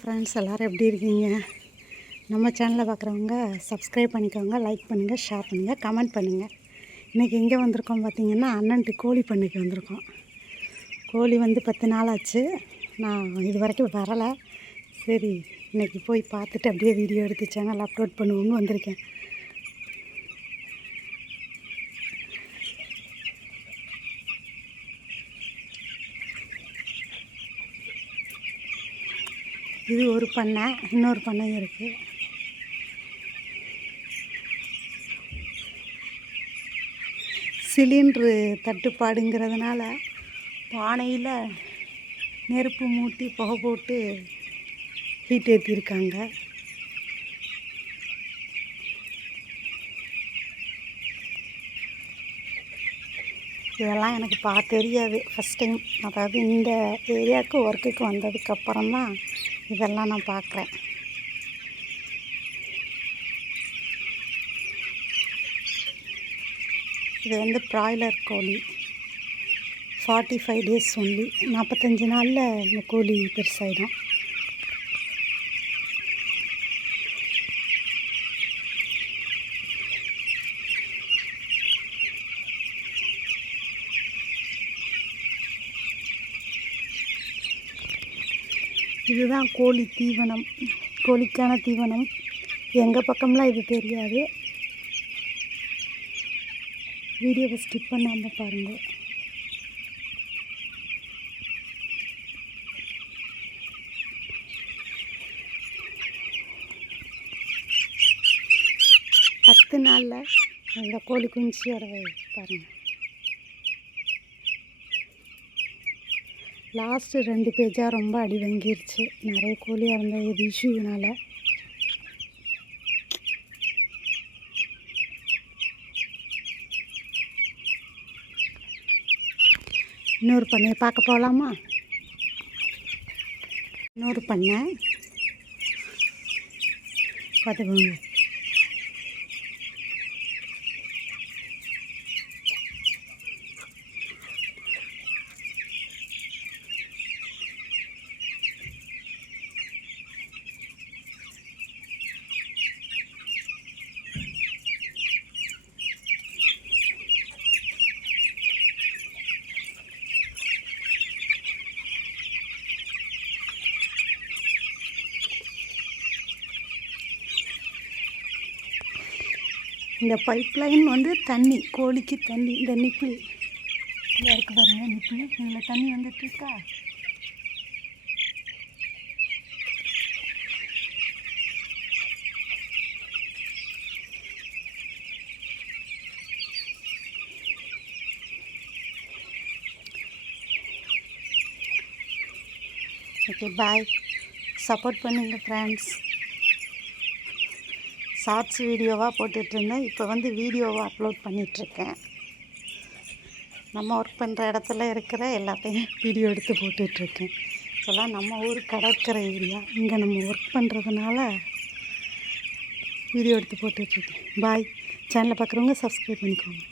Friends எல்லோரும் எப்படி இருக்கீங்க? நம்ம சேனலை பார்க்குறவங்க சப்ஸ்கிரைப் பண்ணிக்கோங்க, லைக் பண்ணுங்கள், ஷேர் பண்ணுங்கள், கமெண்ட் பண்ணுங்கள். இன்றைக்கி எங்கே வந்திருக்கோம் பார்த்தீங்கன்னா, அண்ணன்ட்டு கோழி பண்ணைக்கு வந்திருக்கோம். கோழி 10 நாள் ஆச்சு. நான் இது வரைக்கும் வரலை. சரி, இன்றைக்கி போய் பார்த்துட்டு அப்படியே வீடியோ எடுத்து சேனல் அப்லோட் பண்ணுவோம்னு வந்திருக்கேன். இது ஒரு பண்ணை, இன்னொரு பண்ணையும் இருக்குது. சிலிண்ட்ரு தட்டுப்பாடுங்கிறதுனால பானையில் நெருப்பு மூட்டி புகை போட்டு ஹீட் ஏற்றிருக்காங்க. இதெல்லாம் எனக்கு தெரியாது. ஃபஸ்ட் டைம், அதாவது இந்த ஏரியாவுக்கு ஒர்க்குக்கு வந்ததுக்கப்புறம் தான் இதெல்லாம் நான் பார்க்குறேன். இது ப்ராய்லர் கோழி. 45 days ஒன்லி. 45 நாளில் இந்த கோழி பெருசாகிடும். இதுதான் கோழி தீவனம், கோழிக்கான தீவனம். எங்கள் பக்கம்லாம் இது தெரியாது. வீடியோவை ஸ்கிப் பண்ணாமல் பாருங்கள். பத்து நாளில் இந்த கோழி குஞ்சியோட பாருங்கள். லாஸ்ட்டு 2 பேஜாக ரொம்ப அடி வாங்கிருச்சு. நிறைய கோழியாக இருந்த இது இஷ்யூனால. இன்னொரு பண்ணையை பார்க்க போகலாமா? இன்னொரு பண்ணை பார்த்துக்கோங்க. இந்த பைப் லைன் தண்ணி, கோழிக்கு தண்ணி. இந்த நிப்பிள் இதில் இருக்குது பாருங்கள், நிப்பிள். இதில் தண்ணி வந்துட்டுருக்கா. ஓகே, பாய். சப்போர்ட் பண்ணுங்கள் ஃப்ரெண்ட்ஸ். ஷார்ட்ஸ் வீடியோவாக போட்டுட்ருந்தேன். இப்போ வீடியோவாக அப்லோட் பண்ணிகிட்ருக்கேன். நம்ம ஒர்க் பண்ணுற இடத்துல இருக்கிற எல்லாத்தையும் வீடியோ எடுத்து போட்டுட்ருக்கேன். இப்போலாம் நம்ம ஊர் கடற்கரை ஏரியா. இங்கே நம்ம ஒர்க் பண்ணுறதுனால வீடியோ எடுத்து போட்டுட்ருக்கேன். பாய். சேனலை பார்க்குறவங்க சப்ஸ்கிரைப் பண்ணிக்கோங்க.